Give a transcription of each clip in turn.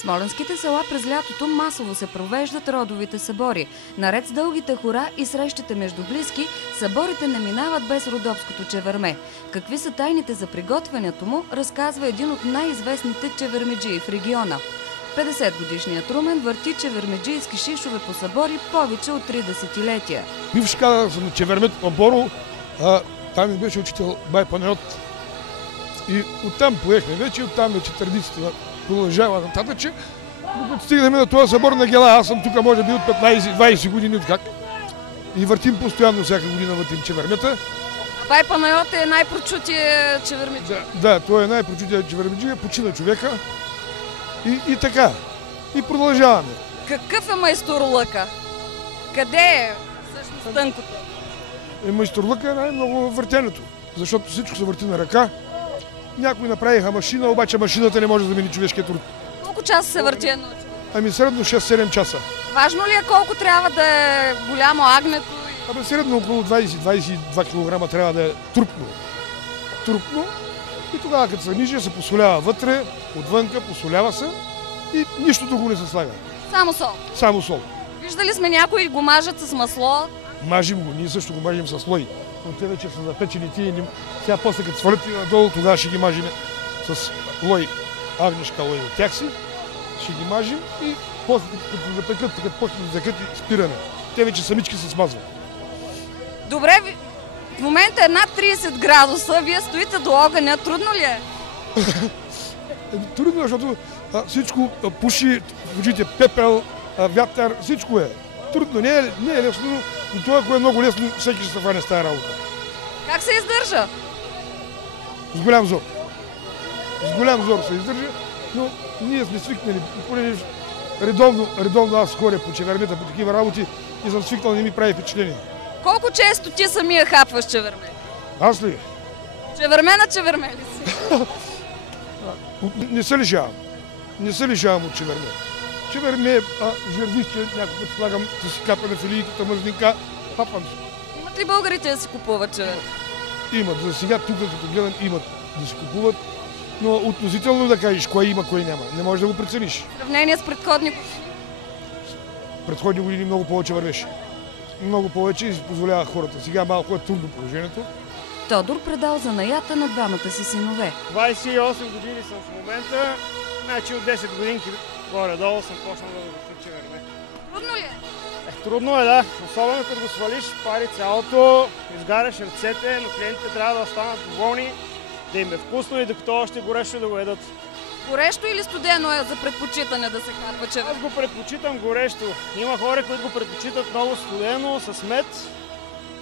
Смолянските села през лятото масово се провеждат родовите събори. Наред с дългите хора и срещите между близки, съборите не минават без родопското чеверме. Какви са тайните за приготвянето му, разказва един от най-известните чевермеджии в региона. 50-годишният Румен върти чевермеджийски шишове по събори повече от 3 десетилетия. Бивш казах съм чевермет на Боро, там ми беше учител бай Панайот. И оттам поехме вече, оттам вече традицията продължава нататък, че докато стигнем на този събор на Гела, аз съм тук може би от 15-20 години откак. И въртим постоянно, всяка година въртим чевермета. Бай Панайот е най-прочутия чевермеджи. Да, той е най-прочутия чевермеджи, почина човека. И така. И продължаваме. Какъв е майстор Лъка? Къде е всъщност тънкото? Майстор Лъка е най-много въртенето, защото всичко се върти на ръка. Някои направиха машина, обаче машината не може да замени човешкия труд. Колко часа се върти едно? Ами средно 6-7 часа. Важно ли е колко трябва да е голямо агнето? Ами средно около 20-22 кг трябва да е трупно. Трупно. И тогава като се ниже, се посолява вътре, отвънка, посолява се и нищо друго не се слага. Само сол? Само сол. Виждали сме някои го мажат с масло. Мажим го, ние също го мажим с слой. Но те вече са запечени тия. Сега после като свалят и надолу, тогава ще ги мажим с лой, агнешка лой от тях си. Ще ги мажим и после като запекат, като почне да закът и спираме. Те вече самички се смазват. Добре, в момента е над 30 градуса, вие стоите до огъня, трудно ли е? Трудно, защото всичко пуши, в очите пепел, вятър, всичко е. Трудно, не е лесно, но това, което е много лесно, всеки ще се фане с тази работа. Как се издържа? С голям зор. С голям зор се издържа, но ние сме свикнали, понеже редовно аз ходя по чевермета, по такива работи и съм свикнал, не ми прави впечатление. Колко често ти самия хапваш чеверме? Аз ли? Чеверме на чеверме ли си? Не се лишавам. Не се лишавам от чеверме. Чеверме е жердище, някой път слагам да си капа на филийката, мъзнинка, папам си. Имат ли българите да си купуват чеверме? Имат. За сега тук, като гледам, имат да си купуват. Но относително да кажеш кой има, кой няма. Не можеш да го прецениш. В сравнение с предходни години? Предходни години много повече вървеше. Много повече и си позволява хората. Сега малко е трудно положението. Тодор предал занаята на двамата си синове. 28 години съм в момента, значи от 10 годинки горе-долу съм почнал да въртя чеверме. Трудно ли е? Трудно е, да. Особено като го свалиш, пари цялото, изгаряш ръцете, но клиентите трябва да останат доволни, да им е вкусно и докато още горещо да го едат. Горещо или студено е за предпочитане да се хапва чеверме? Аз го предпочитам горещо. Има хора, които го предпочитат много студено, с мед.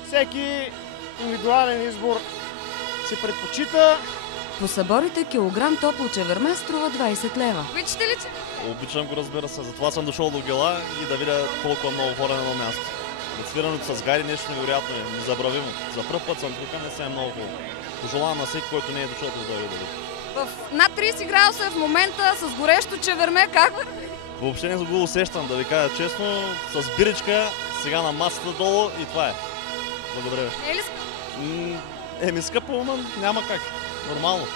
Всеки индивидуален избор се предпочита. По съборите килограм топло чеверме струва 20 лева. Обичате ли че? Обичам го, разбира се. Затова съм дошъл до Гела и да видя толкова много хора на едно място. Свирането с гари нещо невероятно е, незабравимо. За пръв път съм тук, не съм много хубаво. Пожелавам на всеки, който не е дошъл да дойде да види. В над 30 градуса е в момента с горещо чеверме. Как върви? Въобще не го усещам, да ви кажа честно. С биричка, сега на масата долу и това е. Благодаря ви. Не е ли скъпо? Скъпо, но няма как. Нормално.